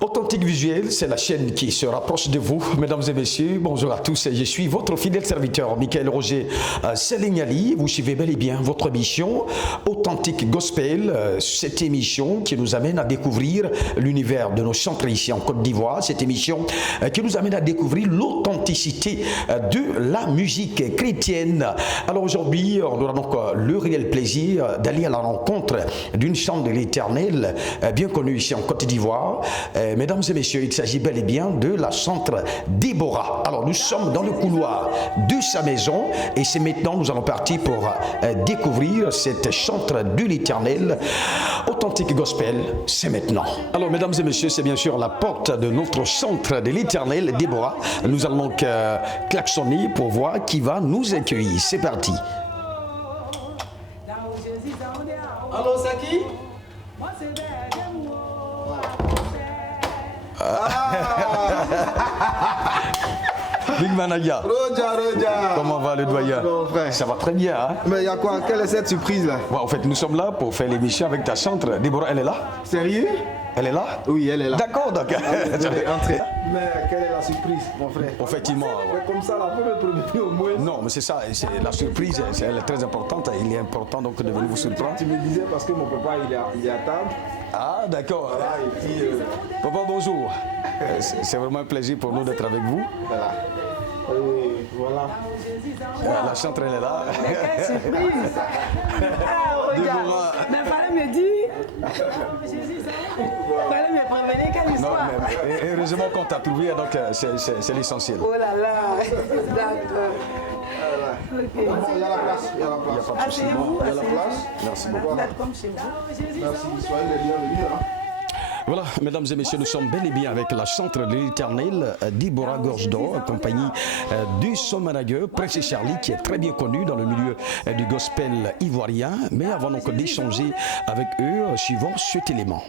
Authentique Visuel, c'est la chaîne qui se rapproche de vous. Mesdames et messieurs, bonjour à tous. Je suis votre fidèle serviteur, Michael Roger Selignali. Vous suivez bel et bien votre émission Authentique Gospel. Cette émission qui nous amène à découvrir l'univers de nos chantres ici en Côte d'Ivoire. Cette émission qui nous amène à découvrir l'authenticité de la musique chrétienne. Alors aujourd'hui, on aura donc le réel plaisir d'aller à la rencontre d'une chante de l'Éternel bien connue ici en Côte d'Ivoire. Mesdames et messieurs, il s'agit bel et bien de la chantre Déborah. Alors nous sommes dans le couloir de sa maison et c'est maintenant nous allons partir pour découvrir cette chantre de l'Éternel. Authentique Gospel, c'est maintenant. Alors mesdames et messieurs, c'est bien sûr la porte de notre chantre de l'Éternel, Déborah. Nous allons donc klaxonner pour voir qui va nous accueillir. C'est parti. Allô, c'est qui? Big Managa. Roja. Comment va le doyen? Bon, frère. Ça va très bien, hein? Mais il y a quoi? Quelle est cette surprise là? Bon, en fait, nous sommes là pour faire l'émission avec ta chantre. Déborah, elle est là? Sérieux? Elle est là? Oui, elle est là. D'accord, donc. Entrez. Mais quelle est la surprise, mon frère? Effectivement. Mais comme ça, la faut me prévenir au moins. Non, mais c'est ça, c'est la surprise, elle est très importante. Il est important donc de venir vous surprendre. Tu me disais parce que mon papa il est à table. Ah, d'accord. Voilà, et puis Papa, bonjour. C'est vraiment un plaisir pour nous d'être avec vous. voilà. Voilà. La chantre, elle est là. Quelle surprise! Ah, regarde! Déborah. Mais fallait me dire. Fallait me prévenir, quelle Non, histoire! mais heureusement qu'on t'a trouvé, donc c'est l'essentiel. Oh là là! D'accord. Ok. Il y a la place. Il y a la Il n'y a place. pas de souci. Asseyez-vous, Il y a la place. asseyez-vous. Merci beaucoup. Faites comme chez vous. Merci. Soyez les bienvenus. Hein. Voilà, mesdames et messieurs, nous sommes bel et bien avec la chantre de l'Éternel, Déborah Gorge d'Or, en compagnie du son manager, Prince Charlie, qui est très bien connu dans le milieu du gospel ivoirien. Mais avant donc d'échanger avec eux, suivons cet élément.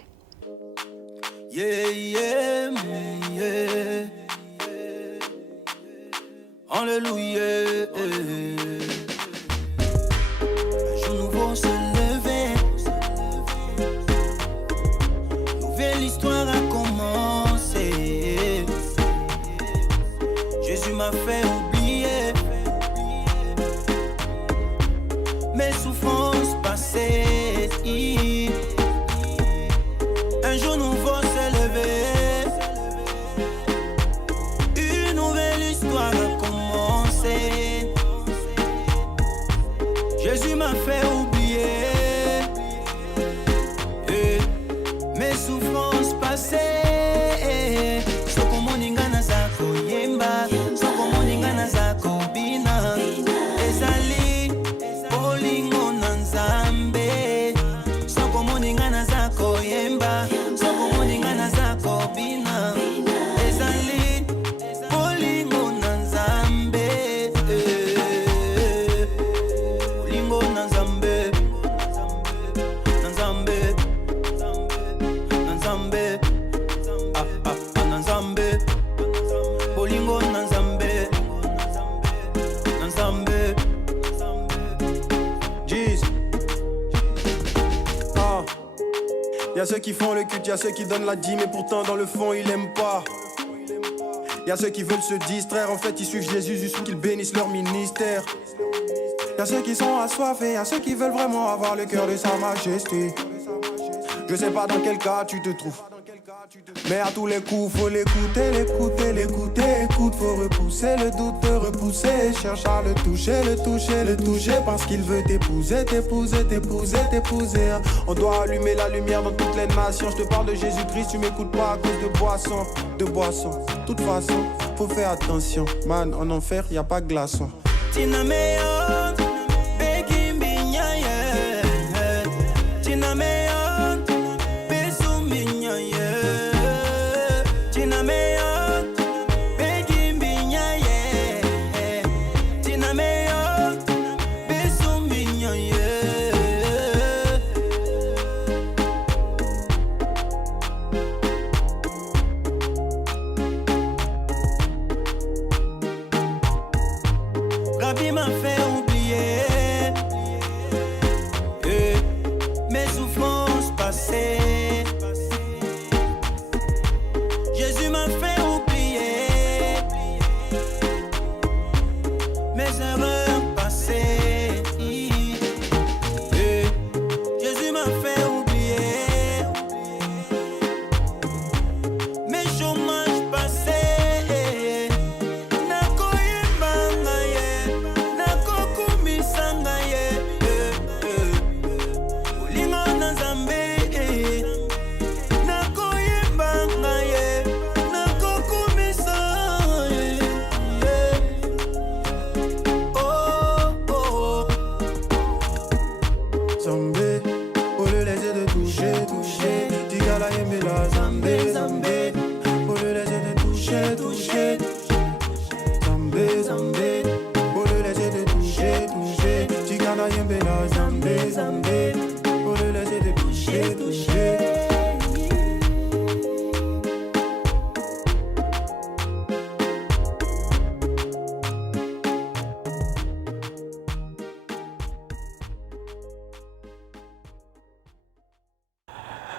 Yeah, yeah, yeah. Alléluia. Un jour nouveau se lever. Nouvelle histoire a commencé. Jésus m'a fait oublier mes souffrances passées. Un jour nouveau s'est levé. Une nouvelle histoire a commencé. Jésus m'a fait oublier mes souffrances passées. Soko moningana zako yemba, soko moningana zako bina. Ezali bolingo na Nzambe. Soko moningana zako yemba, soko moningana zako bina. Ezali bolingo na Nzambe. Bolingo na Nzambe. Na Nzambe. Na Nzambe. Na Nzambe. Bolingo na Nzambe. Na Nzambe. Jesus. Y'a ceux qui font le culte, y'a ceux qui donnent la dîme, mais pourtant dans le fond ils aiment pas. Y'a ceux qui veulent se distraire, en fait ils suivent Jésus jusqu'à qu'ils bénissent leur ministère. Y'a ceux qui sont assoiffés, y'a ceux qui veulent vraiment avoir le cœur de sa majesté. Je sais pas dans quel cas tu te trouves, mais à tous les coups faut l'écouter, l'écouter, l'écouter. Écoute, faut repousser le doute, te repousser. Cherche à le toucher, le toucher, le toucher. Parce qu'il veut t'épouser, t'épouser, t'épouser, t'épouser. On doit allumer la lumière dans toutes les nations. Je te parle de Jésus-Christ, tu m'écoutes pas à cause de boissons, de boissons. De toute façon, faut faire attention. Man, en enfer, y a pas de glaçon. Tina meyo, beki mbinya ye. Tina meyo, besu mbinya ye. Tina meyo, beki mbinya ye. Tina meyo, besu mbinya ye. Rabbi m'a fait oublier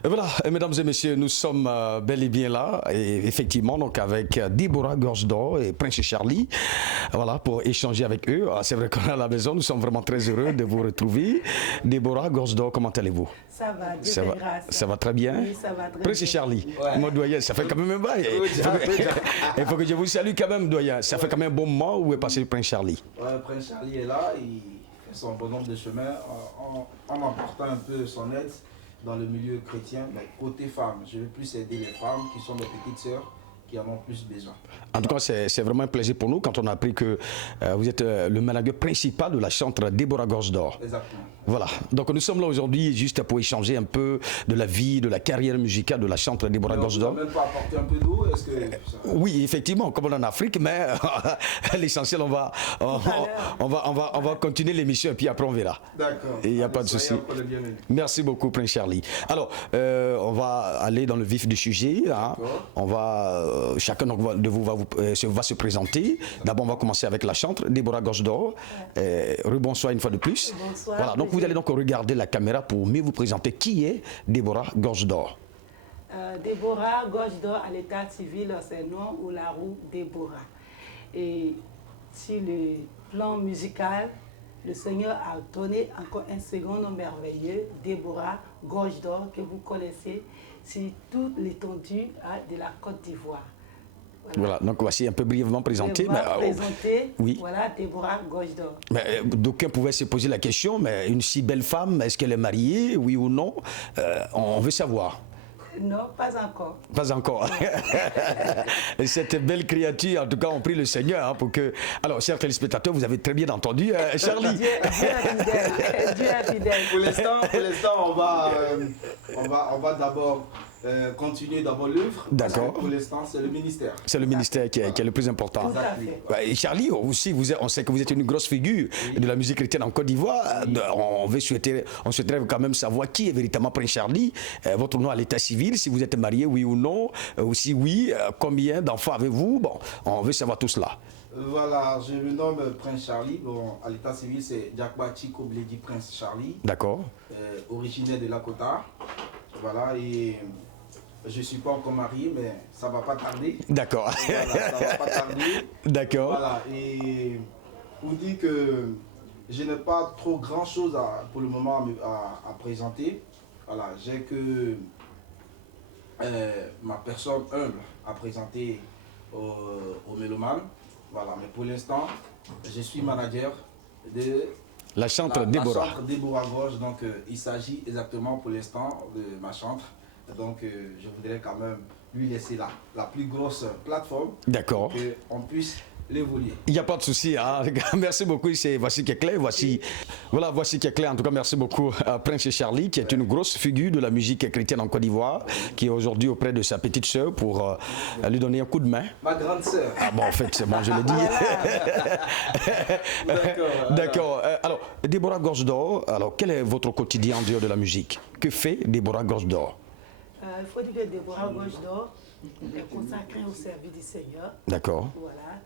Et voilà, mesdames et messieurs, nous sommes bel et bien là, et effectivement, donc avec Déborah Gorge d'Or et Prince Charlie, voilà, pour échanger avec eux. C'est vrai qu'on est à la maison, nous sommes vraiment très heureux de vous retrouver. Déborah Gorge d'Or, comment allez-vous? Ça va, Dieu Ça fait va, grâce. ça va très bien. Oui, ça va très Prince bien. Charlie, Ouais. mon doyen, ça fait quand même un bail. Il faut que je vous salue quand même, doyen. Ça fait quand même un bon moment où est passé Prince Charlie. Ouais, Prince Charlie est là, il fait son bonhomme de chemin en emportant un peu son aide dans le milieu chrétien. Mais côté femmes, je veux plus aider les femmes qui sont mes petites sœurs qui en ont plus besoin. En tout cas, c'est vraiment un plaisir pour nous quand on a appris que vous êtes le manager principal de la chanteuse Déborah Gorge d'Or. Exactement. Voilà, donc nous sommes là aujourd'hui juste pour échanger un peu de la vie, de la carrière musicale de la chanteuse Déborah Mais on Gorge ne d'Or. même pas apporter un peu d'eau, est-ce que... Oui, effectivement, comme on est en Afrique, mais l'essentiel, on va continuer l'émission et puis après on verra. D'accord. Il n'y a pas de Soyez souci. encore le bienvenu. Merci beaucoup, Prince Charlie. Alors, on va aller dans le vif du sujet. Hein. On va, chacun de vous va se présenter. D'abord, on va commencer avec la chanteuse Déborah Gorge d'Or. Rebonsoir une fois de plus. Bonsoir, Voilà, donc vous plaisir. allez donc regarder la caméra pour mieux vous présenter qui est Déborah Gorge d'Or. Déborah Gorge d'Or à l'état civil, c'est nom ou la roue Déborah. Et sur le plan musical, le Seigneur a donné encore un second nom merveilleux, Déborah Gorge d'Or, que vous connaissez sur toute l'étendue de la Côte d'Ivoire. Voilà, donc voici un peu brièvement présenté. Je vais présenter, oui. voilà, Déborah Gorge d'Or. Mais d'aucuns pouvaient se poser la question, mais une si belle femme, est-ce qu'elle est mariée, oui ou non? On veut savoir. Non, pas encore. Pas encore. Cette belle créature, en tout cas, on prie le Seigneur hein, pour que... Alors, chers téléspectateurs, vous avez très bien entendu, Charlie. Dieu est fidèle. Dieu est fidèle. Pour l'instant, on va d'abord continuer d'abord l'œuvre. parce D'accord. que Pour l'instant, c'est le ministère. C'est le ministère qui est le plus important. Tout à fait. Ouais, et Charlie, aussi, on sait que vous êtes une grosse figure de la musique chrétienne en Côte d'Ivoire. On souhaiterait quand même savoir qui est véritablement Prince Charlie, votre nom à l'état civil, si vous êtes marié, oui ou non, ou si oui, combien d'enfants avez-vous? Bon, on veut savoir tout cela. Voilà, je me nomme Prince Charlie. Bon, à l'état civil, c'est Diakba Chiko Bledi Prince Charlie, D'accord. originaire de Lakota. Voilà, et je ne suis pas encore marié, mais ça ne va pas tarder. D'accord. Voilà, ça ne va pas tarder. D'accord. Voilà, et pour dire que je n'ai pas trop grand chose pour le moment à présenter. Voilà, j'ai que ma personne humble à présenter aux mélomanes. Voilà, mais pour l'instant, je suis manager de La chanteuse Déborah. la chantre Déborah Gorge. Donc, il s'agit exactement pour l'instant de ma chantre. Donc, je voudrais quand même lui laisser la plus grosse plateforme D'accord. pour qu'on puisse l'évoluer. Il n'y a pas de souci. Hein. Merci beaucoup. Voici qui est clair. Voici qui est clair. En tout cas, merci beaucoup à Prince Charlie, qui est une grosse figure de la musique chrétienne en Côte d'Ivoire, qui est aujourd'hui auprès de sa petite sœur pour lui donner un coup de main. Ma grande sœur. Ah bon, en fait, c'est bon, je l'ai dit. D'accord. D'accord. Alors, Déborah Gorge d'Or, alors quel est votre quotidien en dehors de la musique? Que fait Déborah Gorge d'Or? Il faut dire que Déborah Gorge d'Or est consacrée au service du Seigneur. D'accord. Voilà.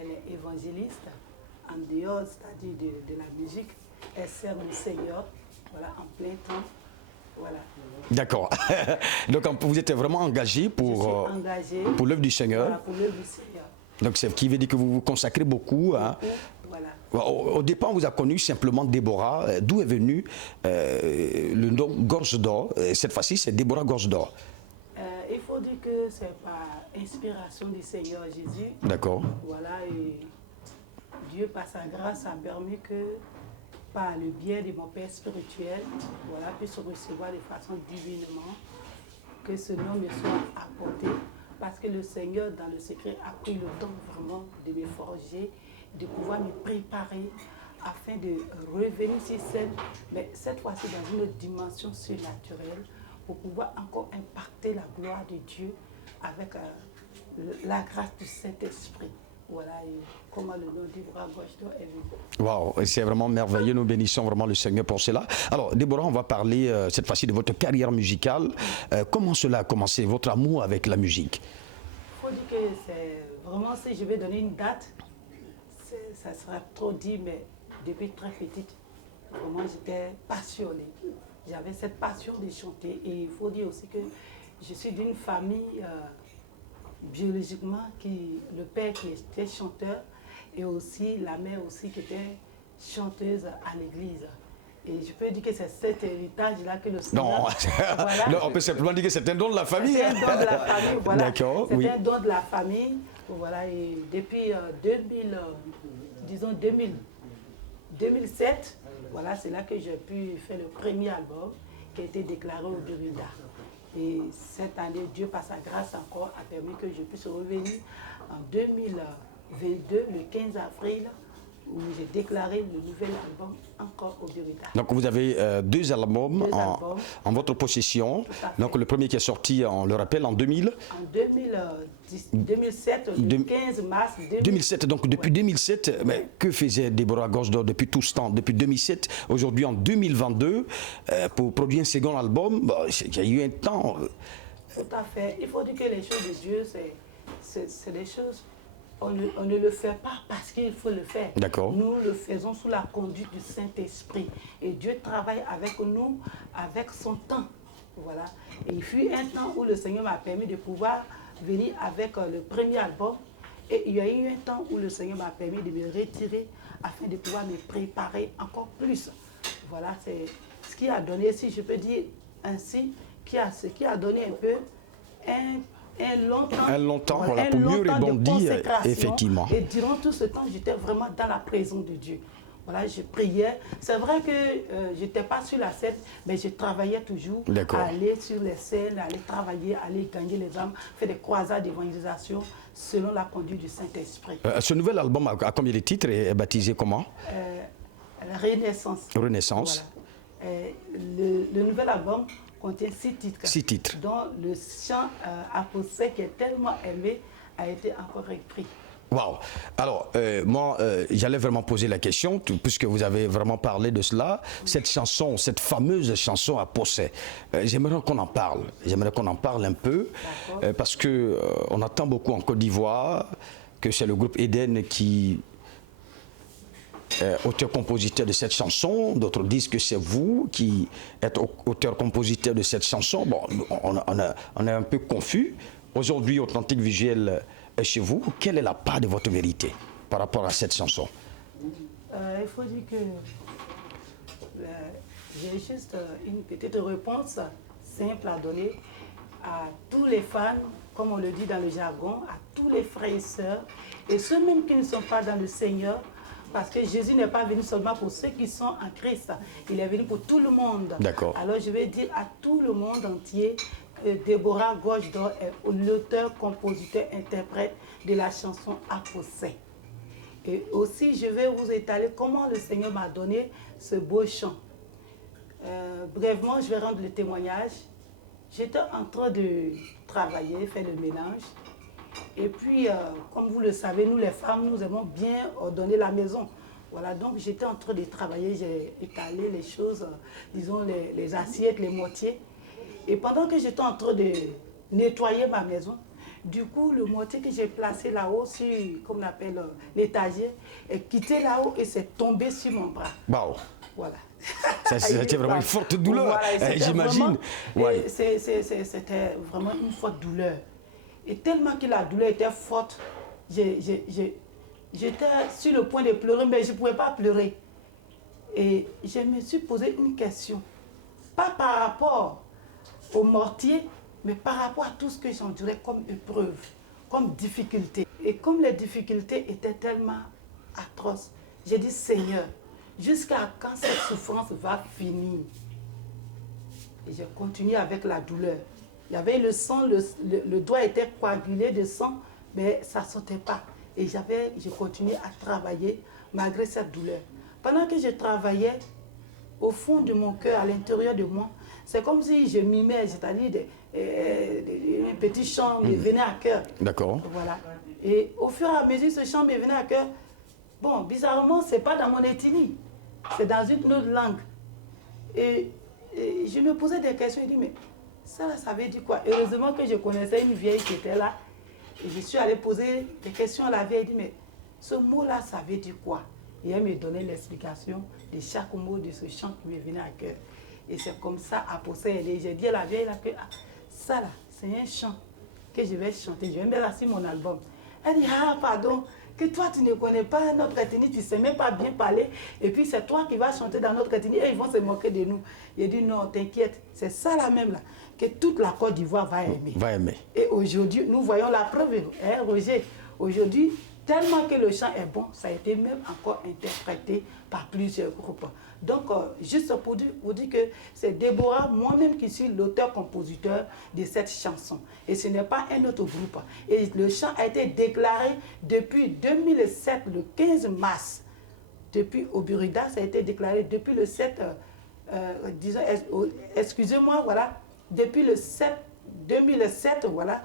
Elle est évangéliste en dehors, c'est-à-dire de la musique. Elle sert le Seigneur, voilà, en plein temps. Voilà. D'accord. Donc, vous êtes vraiment engagé Je pour suis engagée l'œuvre du Seigneur. voilà, pour l'œuvre du Seigneur. Donc, c'est ce qui veut dire que vous vous consacrez beaucoup. Hein. Voilà. Au départ, on vous a connu simplement Déborah. D'où est venu le nom Gorge d'Or? Cette fois-ci, c'est Déborah Gorge d'Or. Il faut dire que c'est par inspiration du Seigneur Jésus. D'accord. Voilà, et Dieu, par sa grâce, a permis que, par le biais de mon Père spirituel, voilà, puisse recevoir de façon divinement, que ce nom me soit apporté, parce que le Seigneur, dans le secret, a pris le temps vraiment de me forger, de pouvoir me préparer afin de revenir sur scène, mais cette fois-ci dans une dimension surnaturelle, pour pouvoir encore impacter la gloire de Dieu avec la grâce du Saint-Esprit. Voilà, et comment le nom Déborah Gorge d'Or est venu. Waouh, c'est vraiment merveilleux. Nous bénissons vraiment le Seigneur pour cela. Alors, Déborah, on va parler cette fois-ci de votre carrière musicale. Comment cela a commencé, votre amour avec la musique? Il faut dire que c'est vraiment, si je vais donner une date, ça sera trop dit, mais depuis très petite, vraiment j'étais passionnée. j'avais cette passion de chanter. Et il faut dire aussi que je suis d'une famille biologiquement, le père qui était chanteur et aussi la mère aussi qui était chanteuse à l'église. Et je peux dire que c'est cet héritage-là que le Seigneur... Non, voilà. non, on peut simplement dire que c'est un don de la famille. C'est un don de la famille, voilà. D'accord, c'est oui. un don de la famille, voilà. Et depuis 2007, voilà, c'est là que j'ai pu faire le premier album qui a été déclaré au Burunda. Et cette année, Dieu, par sa grâce encore, a permis que je puisse revenir en 2022, le 15 avril, où j'ai déclaré le nouvel album encore au Burunda. Donc vous avez deux albums en votre possession. Donc le premier qui est sorti, on le rappelle, en 2000 En 2007, le 15 mars 2007. Donc depuis 2007, mais que faisait Déborah Gosdor depuis tout ce temps, depuis 2007, aujourd'hui en 2022, pour produire un second album, il y a eu un temps. Tout à fait. Il faut dire que les choses de Dieu, c'est des choses... On ne le fait pas parce qu'il faut le faire. D'accord. Nous le faisons sous la conduite du Saint-Esprit. Et Dieu travaille avec nous, avec son temps. Voilà. Et il fut un temps où le Seigneur m'a permis de pouvoir venir avec le premier album. Et il y a eu un temps où le Seigneur m'a permis de me retirer afin de pouvoir me préparer encore plus. Voilà, c'est ce qui a donné, si je peux dire ainsi, ce qui a donné un peu un long temps, voilà, pour mieux rebondir, effectivement. Et durant tout ce temps, j'étais vraiment dans la présence de Dieu. Voilà, je priais. C'est vrai que je n'étais pas sur la scène, mais je travaillais toujours à aller sur les scènes, à aller travailler, à aller gagner les âmes, faire des croisades d'évangélisation selon la conduite du Saint-Esprit. Ce nouvel album a combien de titres et est baptisé comment? Renaissance. Renaissance. Voilà. Le nouvel album contient 6 titres. 6 titres. Dont le chant Aposé qui est tellement aimé a été encore repris. Waouh! Alors, moi, j'allais vraiment poser la question, puisque vous avez vraiment parlé de cela. Cette chanson, cette fameuse chanson Aposé, j'aimerais qu'on en parle. J'aimerais qu'on en parle un peu, parce qu'on attend beaucoup en Côte d'Ivoire que c'est le groupe Eden qui auteur-compositeur de cette chanson, d'autres disent que c'est vous qui êtes auteur-compositeur de cette chanson. Bon, on est un peu confus. Aujourd'hui, Authentique Visuel est chez vous. Quelle est la part de votre vérité par rapport à cette chanson? Il faut dire que j'ai juste une petite réponse simple à donner à tous les fans, comme on le dit dans le jargon, à tous les frères et sœurs, et ceux même qui ne sont pas dans le Seigneur, parce que Jésus n'est pas venu seulement pour ceux qui sont en Christ, il est venu pour tout le monde. D'accord. Alors je vais dire à tout le monde entier que Déborah Gosdor est l'auteur, compositeur, interprète de la chanson Aposé. Et aussi je vais vous étaler comment le Seigneur m'a donné ce beau chant. Brièvement, je vais rendre le témoignage. J'étais en train de travailler, faire le ménage. Et puis, comme vous le savez, nous les femmes, nous aimons bien ordonner la maison. Voilà, donc j'étais en train de travailler, j'ai étalé les choses, disons les assiettes, les mortiers. Et pendant que j'étais en train de nettoyer ma maison, du coup, le mortier que j'ai placé là-haut, comme on appelle l'étagère, est quitté là-haut et s'est tombé sur mon bras. Wow. Voilà. C'était vraiment une forte douleur, voilà, j'imagine. Ouais. C'était vraiment une forte douleur. Et tellement que la douleur était forte, j'étais sur le point de pleurer, mais je ne pouvais pas pleurer. Et je me suis posé une question. Pas par rapport au mortier, mais par rapport à tout ce que j'endurais comme épreuve, comme difficulté. Et comme les difficultés étaient tellement atroces, j'ai dit, Seigneur, jusqu'à quand cette souffrance va finir? Et j'ai continué avec la douleur. Il y avait le sang, le doigt était coagulé de sang, mais ça ne sortait pas. Et je continuais à travailler malgré cette douleur. Pendant que je travaillais, au fond de mon cœur, à l'intérieur de moi, c'est comme si je mimais, c'est-à-dire un petit chant me venait à cœur. D'accord. Voilà. Et au fur et à mesure, ce chant me venait à cœur. Bon, bizarrement, ce n'est pas dans mon ethnie, c'est dans une autre langue. Et je me posais des questions, je dis, mais ça veut dire quoi? Heureusement que je connaissais une vieille qui était là. Et je suis allée poser des questions à la vieille, elle dit, mais ce mot-là, ça veut dire quoi? Et elle me donnait l'explication de chaque mot de ce chant qui me venait à cœur. Et c'est comme ça, à Possé, j'ai dit à la vieille là que ça là, c'est un chant que je vais chanter. Je vais mettre ça sur mon album. Elle dit, ah pardon, que toi tu ne connais pas notre ethnie, tu ne sais même pas bien parler. Et puis c'est toi qui vas chanter dans notre ethnie et ils vont se moquer de nous. Il dit, non, t'inquiète, c'est ça là même là, que toute la Côte d'Ivoire va aimer. Va aimer. Et aujourd'hui, nous voyons la preuve, hein, Roger. Aujourd'hui, tellement que le chant est bon, ça a été même encore interprété par plusieurs groupes. Donc, juste pour dire que c'est Déborah, moi-même qui suis l'auteur-compositeur de cette chanson. Et ce n'est pas un autre groupe. Et le chant a été déclaré depuis 2007, le 15 mars. Depuis Oburida, ça a été déclaré depuis le 7, disons, excusez-moi, voilà, depuis le 7, 2007, voilà,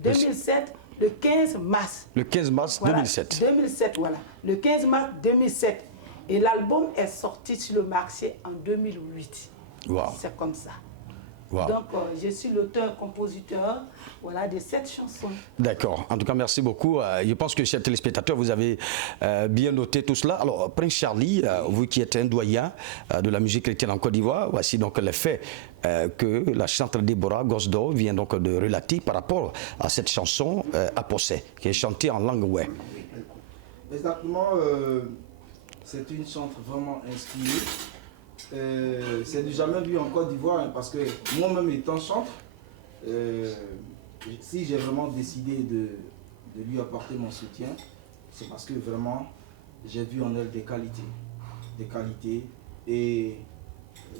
2007, le 15 mars. Le 15 mars Voilà, 2007. 2007, voilà. Le 15 mars 2007. Et l'album est sorti sur le marché en 2008. Wow. C'est comme ça. Wow. Donc, je suis l'auteur-compositeur, voilà, de cette chanson. D'accord. En tout cas, merci beaucoup. Je pense que, chers téléspectateurs, vous avez bien noté tout cela. Alors, Prince Charlie, vous qui êtes un doyen de la musique chrétienne en Côte d'Ivoire, voici donc les faits que la chanteuse Déborah Gosdo vient donc de relater par rapport à cette chanson à Possé, qui est chantée en langue oué. Exactement, c'est une chanson vraiment inspirée. C'est du jamais vu en Côte d'Ivoire, hein, parce que moi-même étant chanteur, si j'ai vraiment décidé de lui apporter mon soutien, c'est parce que vraiment j'ai vu en elle des qualités. Et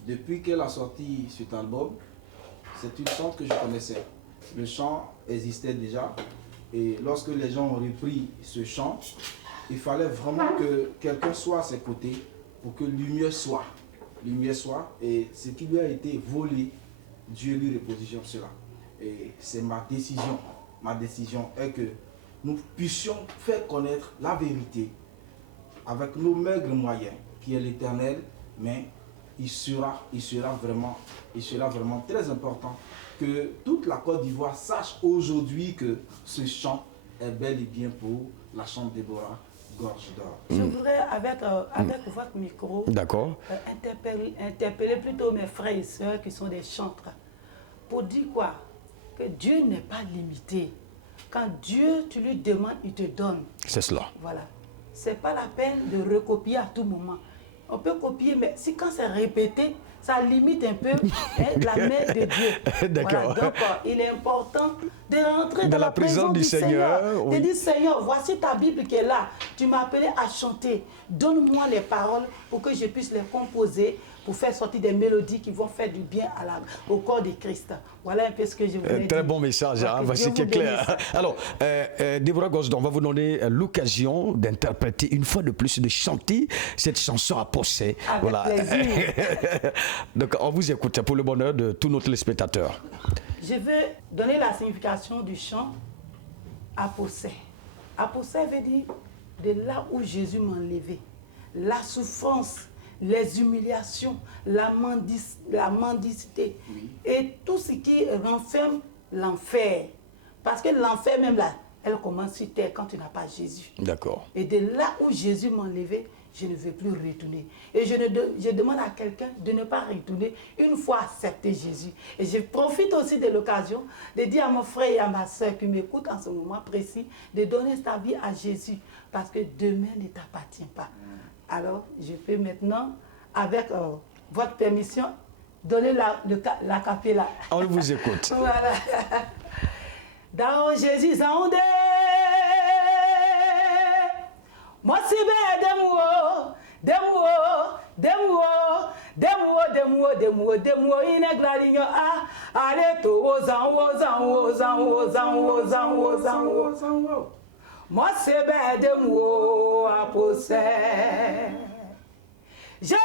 depuis qu'elle a sorti cet album, c'est une chanson que je connaissais. Le chant existait déjà, et lorsque les gens ont repris ce chant, il fallait vraiment que quelqu'un soit à ses côtés pour que lumière soit. Et ce qui lui a été volé, Dieu lui repositionne cela. Et c'est ma décision. Ma décision est que nous puissions faire connaître la vérité avec nos maigres moyens, qui est l'Éternel, mais il sera vraiment très important que toute la Côte d'Ivoire sache aujourd'hui que ce chant est bel et bien pour la chante Déborah Gorge d'Or. Je voudrais, avec votre micro, interpeller plutôt mes frères et sœurs qui sont des chantres, pour dire quoi? Que Dieu n'est pas limité. Quand Dieu, tu lui demandes, il te donne. C'est cela. Voilà. Ce n'est pas la peine de recopier à tout moment. On peut copier, mais si quand c'est répété, ça limite un peu la main de Dieu. D'accord. Voilà. Donc, il est important de rentrer dans la présence du Seigneur. De dire, Seigneur, voici ta Bible qui est là. Tu m'as appelé à chanter. Donne-moi les paroles pour que je puisse les composer, pour faire sortir des mélodies qui vont faire du bien au corps de Christ. Voilà un peu ce que je voulais dire. Très bon message, hein, voici qui est clair. Alors, Déborah Gosdo, on va vous donner l'occasion d'interpréter une fois de plus, de chanter cette chanson à Possé. Avec plaisir. Donc, on vous écoute pour le bonheur de tous nos téléspectateurs. Je veux donner la signification du chant à Possé. À Possé veut dire de là où Jésus m'a enlevé. La souffrance, les humiliations, la mendicité et tout ce qui renferme l'enfer. Parce que l'enfer même là, elle commence sur terre quand tu n'as pas Jésus. D'accord. Et de là où Jésus m'a enlevé, je ne veux plus retourner. Et je demande à quelqu'un de ne pas retourner une fois accepté Jésus. Et je profite aussi de l'occasion de dire à mon frère et à ma soeur qui m'écoutent en ce moment précis, de donner sa vie à Jésus. Parce que demain ne t'appartient pas. Alors, je peux maintenant, avec votre permission, donner la capella. On vous écoute. Voilà. Dans Jésus, Zandé, moi si bien demo, ineglalinho, allez, moi c'est bien demo, à Possé. Jésus,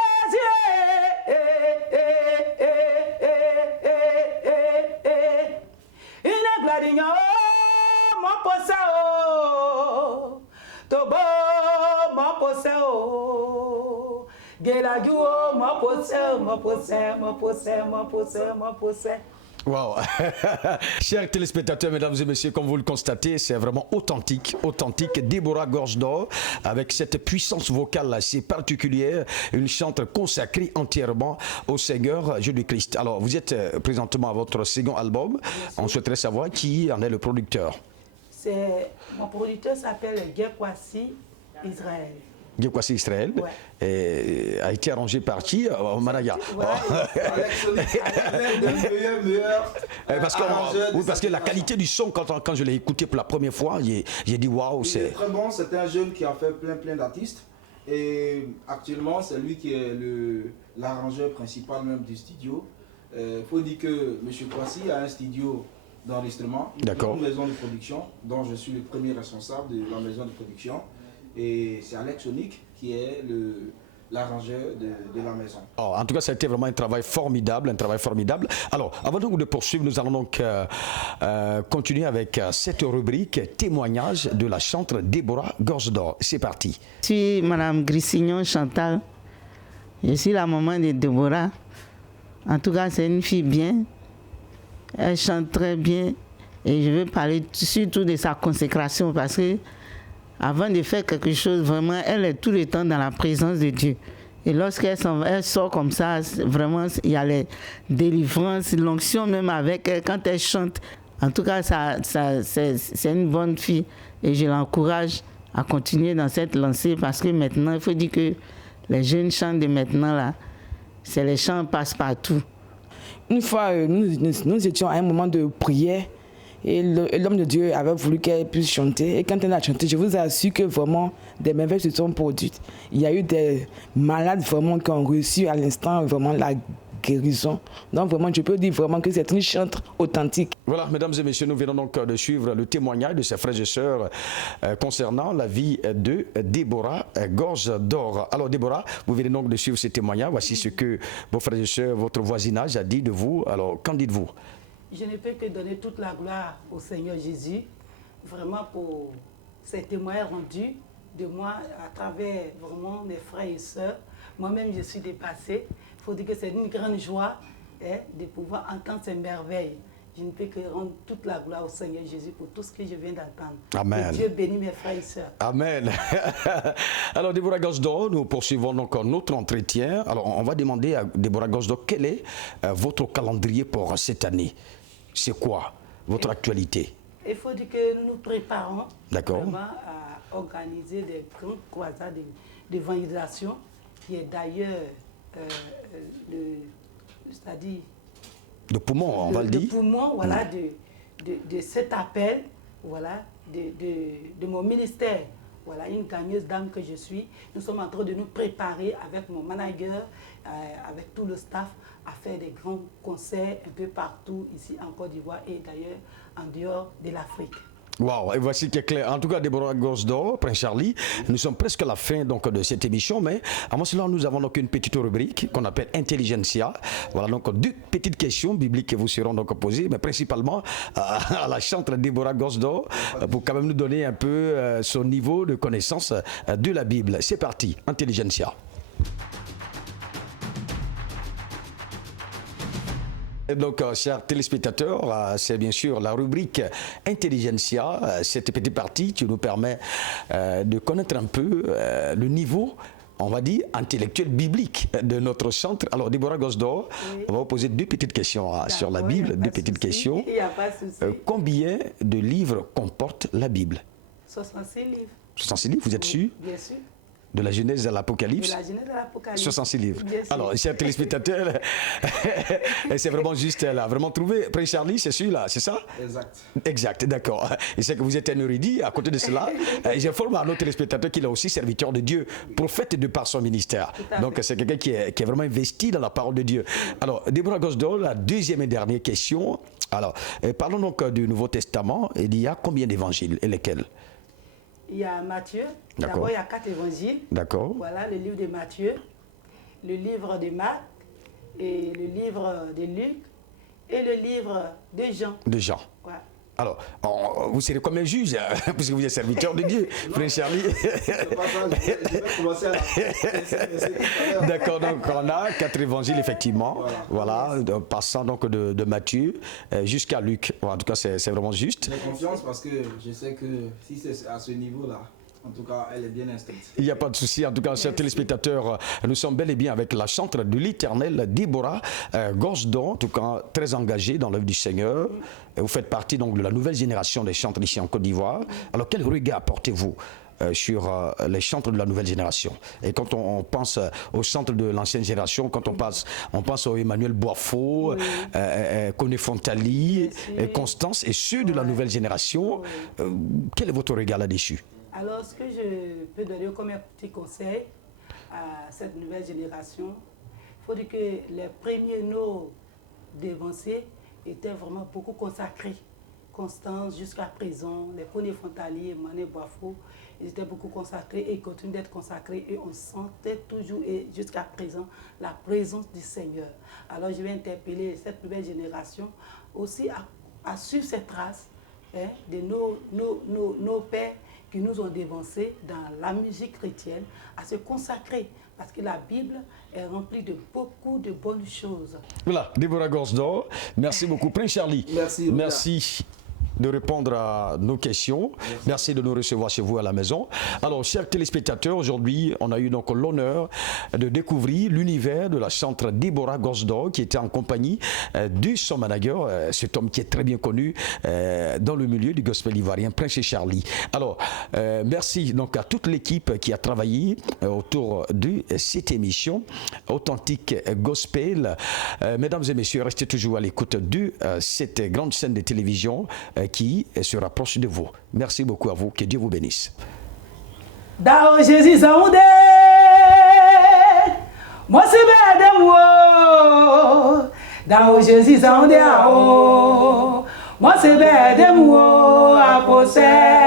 ineglalinho, moi Possé, Tobo, moi Possé, Gelaju, moi Possé. Wow. Chers téléspectateurs, mesdames et messieurs, comme vous le constatez, c'est vraiment authentique. Déborah Gorge d'Or, avec cette puissance vocale assez particulière, une chanteuse consacrée entièrement au Seigneur Jésus-Christ. Alors, vous êtes présentement à votre second album. On souhaiterait savoir qui en est le producteur. Mon producteur s'appelle Gekwasi Israël. Gekwasi Israël, ouais. A été arrangé par qui? Manaya. Parce que la qualité du son, quand je l'ai écouté pour la première fois, j'ai dit waouh. C'est très bon, c'est un jeune qui a fait plein d'artistes. Et actuellement, c'est lui qui est l'arrangeur principal même du studio. Il faut dire que M. Kwasi a un studio d'enregistrement, une maison de production, dont je suis le premier responsable de la maison de production. Et c'est Alex Sonic qui est l'arrangeur de la maison. Oh, en tout cas, ça a été vraiment un travail formidable, Alors, avant de poursuivre, nous allons donc continuer avec cette rubrique témoignage de la chanteuse Déborah Gorge d'Or. C'est parti. Je suis Madame Grissignon Chantal. Je suis la maman de Déborah. En tout cas, c'est une fille bien. Elle chante très bien. Et je veux parler surtout de sa consécration parce que avant de faire quelque chose, vraiment, elle est tout le temps dans la présence de Dieu. Et lorsqu'elle sort comme ça, vraiment, il y a les délivrances, l'onction même avec elle quand elle chante. En tout cas, c'est une bonne fille et je l'encourage à continuer dans cette lancée parce que maintenant, il faut dire que les jeunes chants de maintenant, là, c'est les chants passe-partout. Une fois, nous étions à un moment de prière. Et l'homme de Dieu avait voulu qu'elle puisse chanter. Et quand elle a chanté, je vous assure que vraiment des merveilles se sont produites. Il y a eu des malades vraiment qui ont reçu à l'instant vraiment la guérison. Donc vraiment, je peux dire vraiment que c'est une chanteuse authentique. Voilà, mesdames et messieurs, nous venons donc de suivre le témoignage de ses frères et sœurs concernant la vie de Déborah Gorge d'Or. Alors Déborah, vous venez donc de suivre ce témoignage. Voici ce que vos frères et sœurs, votre voisinage a dit de vous. Alors, qu'en dites-vous? Je ne peux que donner toute la gloire au Seigneur Jésus, vraiment pour ces témoignages rendus de moi à travers vraiment mes frères et sœurs. Moi-même, je suis dépassée. Il faut dire que c'est une grande joie de pouvoir entendre ces merveilles. Je ne peux que rendre toute la gloire au Seigneur Jésus pour tout ce que je viens d'entendre. Amen. Que Dieu bénisse mes frères et sœurs. Amen. Alors, Déborah Gorge d'Or, nous poursuivons donc notre entretien. Alors, on va demander à Déborah Gorge d'Or, quel est votre calendrier pour cette année? C'est quoi votre actualité? Il faut dire que nous nous préparons vraiment à organiser des grandes croisades d'évangélisation, qui est d'ailleurs c'est-à-dire de poumon, on va le dire. De poumon, voilà, de cet appel, voilà, de mon ministère. Voilà, une gagneuse d'âme que je suis. Nous sommes en train de nous préparer avec mon manager, avec tout le staff, à faire des grands concerts un peu partout ici en Côte d'Ivoire et d'ailleurs en dehors de l'Afrique. Wow, et voici qui est clair. En tout cas, Déborah Gorge d'Or, Prince Charlie, nous sommes presque à la fin donc, de cette émission, mais avant cela, nous avons donc une petite rubrique qu'on appelle Intelligentsia. Voilà donc deux petites questions bibliques qui vous seront donc posées, mais principalement à la chanteuse Déborah Gorge d'Or, pour quand même nous donner un peu son niveau de connaissance de la Bible. C'est parti, Intelligentsia. Et donc, chers téléspectateurs, c'est bien sûr la rubrique Intelligentsia, cette petite partie qui nous permet de connaître un peu le niveau, on va dire, intellectuel biblique de notre chantre. Alors, Déborah Gorge d'Or, on va vous poser deux petites questions sur la Bible, deux petites questions. Il n'y a pas de souci. Combien de livres comporte la Bible? 66 livres. 66 livres, vous êtes sûr? Bien sûr. De la Genèse à l'Apocalypse? De la Genèse à l'Apocalypse. 66 livres. Alors, chers téléspectateurs, c'est vraiment juste, elle a vraiment trouvé. Prince Charlie, c'est celui-là, c'est ça? Exact. Exact, d'accord. Et c'est que vous êtes un érudit. À côté de cela, j'informe à nos téléspectateurs qu'il est aussi serviteur de Dieu, prophète de par son ministère. Donc, c'est quelqu'un qui est vraiment investi dans la parole de Dieu. Alors, Déborah Gorge d'Or, la deuxième et dernière question. Alors, parlons donc du Nouveau Testament. Il y a combien d'évangiles et lesquels? Il y a Matthieu. D'abord, il y a 4 évangiles. D'accord. Voilà, le livre de Matthieu, le livre de Marc, et le livre de Luc, et le livre de Jean. De Jean. Ouais. Alors, vous serez comme un juge, puisque vous êtes serviteur de Dieu, Frère Charlie. C'est pas ça, je vais commencer à la... D'accord, donc on a 4 évangiles, effectivement, voilà, passant donc de Matthieu jusqu'à Luc. En tout cas, c'est vraiment juste. J'ai confiance parce que je sais que si c'est à ce niveau-là, en tout cas, elle est bien instruite. Il n'y a pas de souci. En tout cas, chers téléspectateurs, nous sommes bel et bien avec la chantre de l'Éternel, Déborah Gosdon, en tout cas très engagée dans l'œuvre du Seigneur. Vous faites partie donc de la nouvelle génération des chantres ici en Côte d'Ivoire. Alors, quel regard portez-vous sur les chantres de la nouvelle génération? Et quand on pense aux chantres de l'ancienne génération, quand on pense au Emmanuel Boifo, Koné Fontali, Constance, et ceux de la nouvelle génération, quel est votre regard là-dessus? Alors, ce que je peux donner comme un petit conseil à cette nouvelle génération, il faut dire que les premiers noms d'évancés étaient vraiment beaucoup consacrés. Constance, jusqu'à présent, les Koné Fontali, Emmanuel Boifo, ils étaient beaucoup consacrés et ils continuent d'être consacrés et on sentait toujours et jusqu'à présent la présence du Seigneur. Alors, je vais interpeller cette nouvelle génération aussi à suivre ces traces de nos pères qui nous ont dévancés dans la musique chrétienne, à se consacrer, parce que la Bible est remplie de beaucoup de bonnes choses. Voilà, Déborah Gosdon, merci beaucoup. Prince Charlie, Merci. De répondre à nos questions. Merci de nous recevoir chez vous à la maison. Alors, chers téléspectateurs, aujourd'hui, on a eu donc l'honneur de découvrir l'univers de la chantre Déborah Gosdon, qui était en compagnie de son manager, cet homme qui est très bien connu dans le milieu du gospel ivoirien, Prince Charlie. Alors, merci donc à toute l'équipe qui a travaillé autour de cette émission Authentique Gospel. Mesdames et messieurs, restez toujours à l'écoute de cette grande chaîne de télévision qui se rapproche de vous. Merci beaucoup à vous. Que Dieu vous bénisse. Dao Jésus Saoudé, moi c'est bien moi. Dao Jésus Saoudé, moi c'est bien moi à possède.